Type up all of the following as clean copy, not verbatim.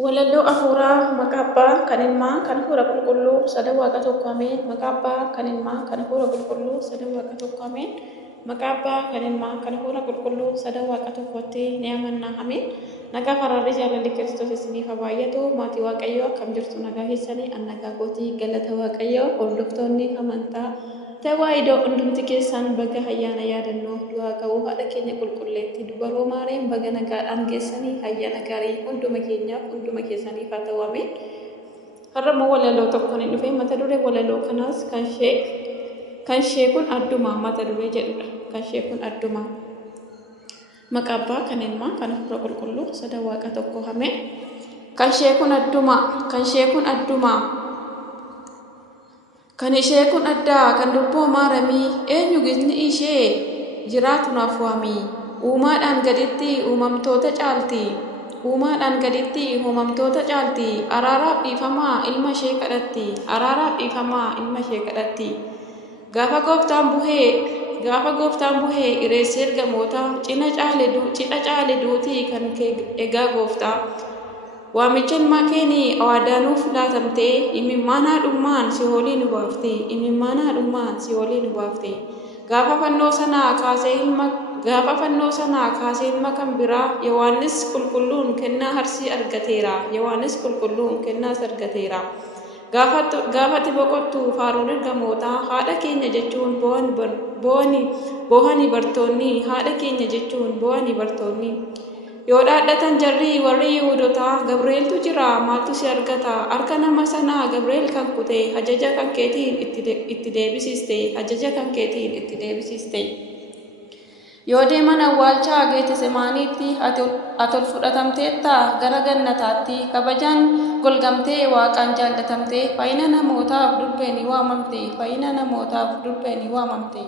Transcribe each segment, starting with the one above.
Walaloo afuuraa maqaa abbaa kan ilmaa kan hafuura qulqulluu sadan waaqa tokko ameen. Maqaa abbaa kan ilmaa kan hafuura qulqulluu sadan waaqa tokko ameen. Maqaa abbaa kan ilmaa kan hafuura qulqulluu sadan waaqa tokkotti ni amannaa ameen. Nagaa faraarri jaalalli Kiristoos isiniif haa baay'atu. Maatii Waaqayyoo akkam jirtu nagaa keessanii an nagaa kootii galata Waaqayyoo hordoftoonni amantaa tawaahidoo hundumti keessan baga ayyaana yaadannoo du'aa ka'uu haadha keenya qulqulleetti dubaroo Maariyaam baga nagaadhaan geessanii ayyaana gaarii hunduma keenyaaf hunduma keessaniif haa ta'u ameen. Har'a immoo walaloo tokkoon hin dhufe mata duree walaloo kanaas kan ishee kun adduma mata duree jedhudha. Kan ishee kun adduma. Maqaa abbaa kan ilmaa kan hafuura qulqulluu sadan waaqa tokko ameen. Kan ishee kun adduma kan ishee kun adduma. Kan ishee kun addaa kan dubboo maaramii eenyu gisni ishee jiraatu naaf waamii. Uumaadhaan gaditti uumamtoota caalti. Uumaadhaan gaditti uumamtoota caalti. Araaraaf dhiifamaa ilma ishee kadhatti. Araaraaf dhiifamaa ilma ishee kadhatti. Gaafa gooftaan buhee ireessi ergamootaa cina caale duutii kan kee egaa gooftaa. Waamicha ilmaa keenii awaadaanuuf laatamtee imimmaan haadhummaan si hoolii nu baafte. Imimmaan haadhummaan si hoolii nu baafte. Gaafa fannoo sanaa kaasee ilma kan biraa Yohaannis qulqulluun kennaa harsii argateera. Yohaannis qulqulluun kennaas argateera. Gaafati boqottu faaruun ergamootaa haadha keenya jechuun boohanii bartoonni. Haadha keenya jechuun boohanii bartoonni. Yoo dhaadhatan jarri warri Yihuudootaa Gabri'eeltu jira maaltu si argata harka nama sanaa Gabri'eel kan kute ajaja kan keetiin itti deebisiste. Yoo deeman awwaalchaa Geetesemaaniitti ati ol fudhatamteetta gara gannataatti kabajaan golgamtee waaqaan jaallatamtee fayyina namootaaf durbee ni waamamte.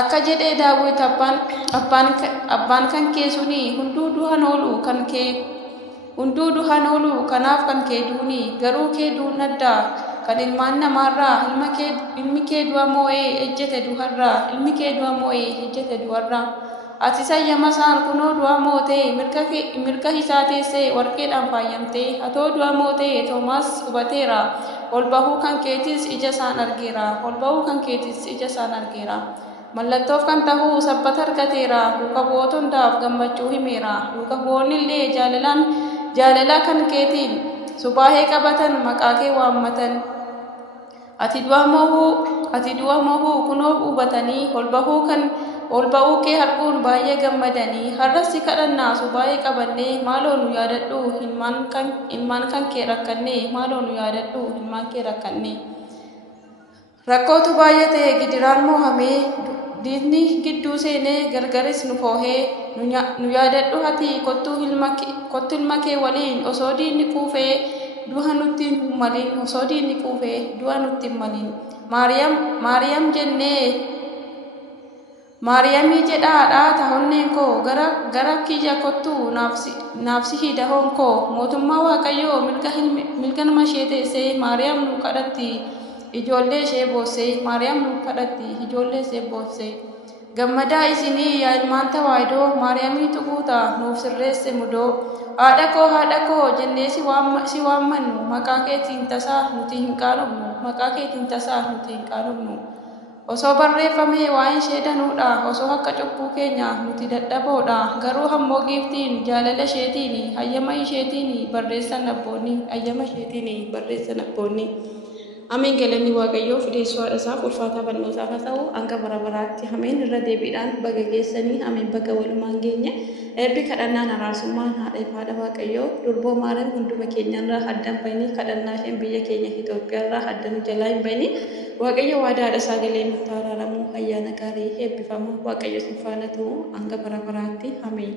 Akka jedhee Daawit abbaan kan kee suni hunduu du'an oolu kanaaf kan kee duuni garuu kee duun addaa kan ilmaan namaarraa ilmi kee du'a moo'ee ejjete du'arraa. Ati sayyama isaan kunoo du'a mootee mirga isaa teessee warqeedhaan faayyamtee atoo du'a mootee Toomaas hubateera ol bahuu kan keetis ija isaan argeera. Mallattoof kan tahuu sabbata argateera luka bu'oota hundaaf gammachuu himeera. Luka bu'oonni illee jaalala kan keetiin subaahee qabatan maqaa kee waammatan. Ati du'a moohuu kunoo hubatanii ol bahuu kee arguun baay'ee gammadanii. Har'as si kadhannaa subaahee qabannee maaloo nu yaadadhu ilmaan kan kee rakkanne. Rakkootu baay'ate gidiraan moohamee diinni gidduu seenee gargaris nu foohee nu yaadadhu ati kottu ilma kee waliin osoo diinni kuufee du'a nutti hin malin. Maariyaamii jedhaadhaa tahonneen koo gara kiyya kottu naaf si hida honkoo mootummaa Waaqayyoo milka nama ishee teessee Maariyaam nu kadhatti. Ijoollee ishee boosse. Gammadaa isinii yaa ilmaan tawaahidoo Maariyaamiitu guuta nuuf sirreesse mudoo. Haadha koo jennee si waammannu maqaa keetiin tasaa nuti hin qaanofnu. Osoo barreeffamee waa'een ishee danuudha osoo akka cubbuu keenya nuti dadhaboodha garuu hammoo giiftiin jaalala isheetiin hayyama isheetiin barreessan abboonni. Ameen galanni Waaqayyoo fideessuu haadha isaaf ulfaataa bal'ootaaf haa ta'u hanga bara baraatti ameen irra deebiidhaan baga geessanii ameen baga walumaan geenya eebbi kadhannaan araarsummaan haadha Waaqayyoo durboo Maariyaam hunduma keenyarraa addan bahanii kadhannaa isheen biyya keenya Itoophiyaarraa addan jalaa hin bahini Waaqayyo waadaa haadha isaa galee nutti araaramu ayyaana gaarii eebbifamu Waaqayyo sin faana ta'u hanga bara baraatti ameen.